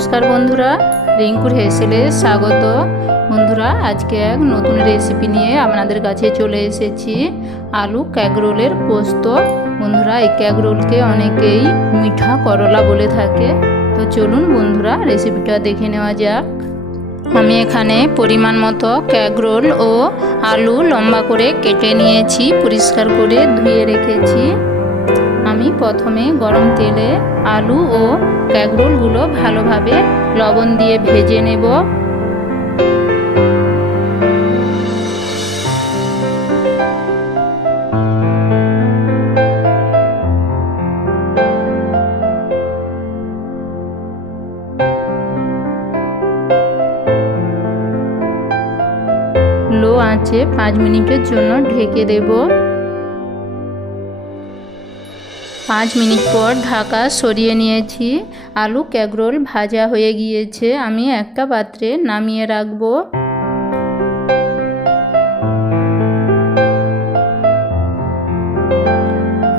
নমস্কার বন্ধুরা, রিঙ্কুর হেসেলে স্বাগত। বন্ধুরা, আজকে এক নতুন রেসিপি নিয়ে আপনাদের কাছে চলে এসেছি, আলু ক্যাগরোলের পোস্ত। বন্ধুরা, এই ক্যাগরোলকে অনেকেই মিঠা করলা বলে থাকে। তো চলুন বন্ধুরা রেসিপিটা দেখে নেওয়া যাক। আমি এখানে পরিমাণ মতো ক্যাগরোল ও আলু লম্বা করে কেটে নিয়েছি, পরিষ্কার করে ধুয়ে রেখেছি। আমি প্রথমে গরম তেলে আলু ও ক্যাগরোলগুলো ভালোভাবে লবণ দিয়ে ভেজে নেব। লো আঁচে পাঁচ মিনিটের জন্য ঢেকে দেবো। পাঁচ মিনিট পর ঢাকা সরিয়ে নিয়েছি। আলু ক্যাগরোল ভাজা হয়ে গিয়েছে। আমি একটা পাত্রে নামিয়ে রাখব।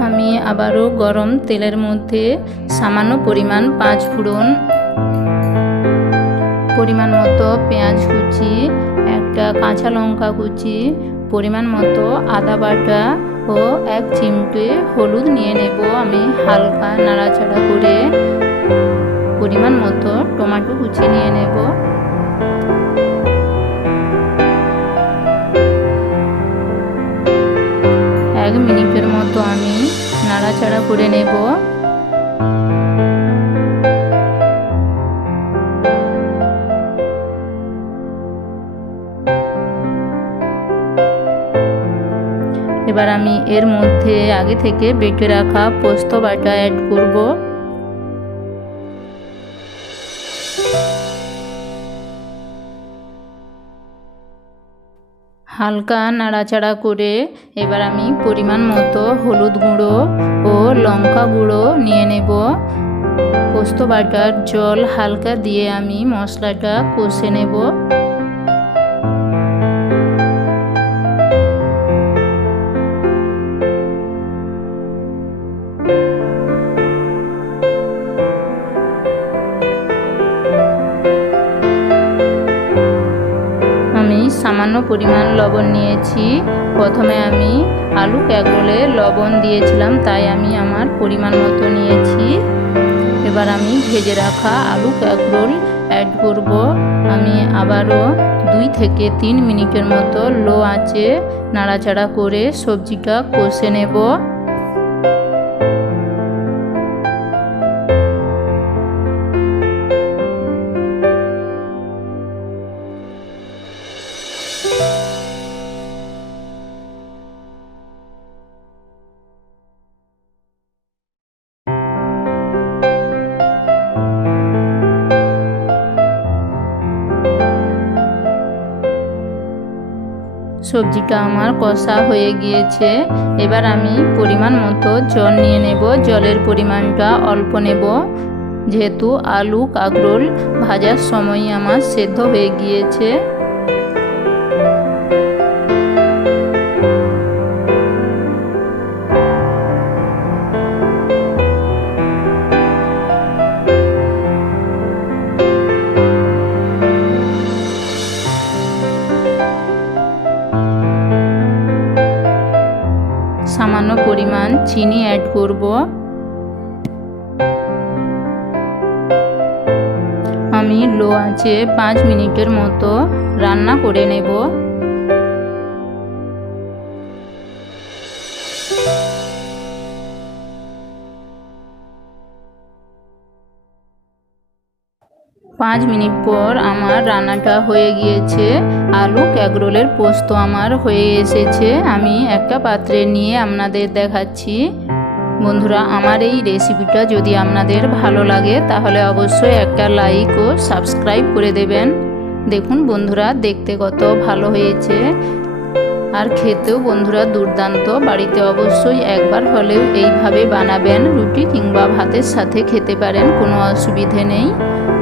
আমি আবারও গরম তেলের মধ্যে সামান্য পরিমাণ পাঁচ ফোড়ন, পরিমাণ মতো পেঁয়াজ কুচি, একটা কাঁচা লঙ্কা কুচি, পরিমাণ মতো আদা বাটা ও এক চিমটে হলুদ নিয়ে নেব আমি, হালকা নাড়াচাড়া করে পরিমাণ মতো টমেটো কুচি নিয়ে নেব। এক মিনিটের মতো আমি নাড়াচাড়া করে নেব। এবার আমি এর মধ্যে আগে থেকে বেটে রাখা পোস্ত বাটা অ্যাড করব। হালকা নাড়াচাড়া করে এবার আমি পরিমাণ মতো হলুদ গুঁড়ো ও লঙ্কা গুঁড়ো নিয়ে নেব। পোস্ত বাটার জল হালকা দিয়ে আমি মশলাটা কষে নেব। সামান্য পরিমাণ লবণ নিয়েছি। প্রথমে আমি আলু ক্যাগরোলে লবণ দিয়েছিলাম, তাই আমি আমার পরিমাণ মতো নিয়েছি। এবার আমি ভেজে রাখা আলু ক্যাগরোল অ্যাড করব। আমি আবারও দুই থেকে তিন মিনিটের মতো লো আঁচে নাড়াচাড়া করে সবজিটা কষে নেব। সবজিটা আমার কষা হয়ে গিয়েছে। এবার আমি পরিমাণ মতো জল নিয়ে নেব। জলের পরিমাণটা অল্প নেব। যেহেতু আলু, কাঁকরোল ভাজার সময় আমার সেদ্ধ হয়ে গিয়েছে। সামান্য পরিমাণ চিনি অ্যাড করব। আমি লো আঁচে পাঁচ মিনিটের মতো রান্না করে নেব। পাঁচ মিনিট পর আমার রান্নাটা হয়ে গিয়েছে। আলু ক্যাগরোলের পোস্ত আমার হয়ে এসেছে। আমি একটা পাত্রে নিয়ে আপনাদের দেখাচ্ছি। বন্ধুরা, আমার এই রেসিপিটা যদি আপনাদের ভালো লাগে, তাহলে অবশ্যই একটা লাইক ও সাবস্ক্রাইব করে দেবেন। দেখুন বন্ধুরা, দেখতে কত ভালো হয়েছে। আর খেতেও বন্ধুরা দুর্দান্ত। বাড়িতে অবশ্যই একবার হলেও এইভাবে বানাবেন। রুটি কিংবা ভাতের সাথে খেতে পারেন, কোনো অসুবিধে নেই।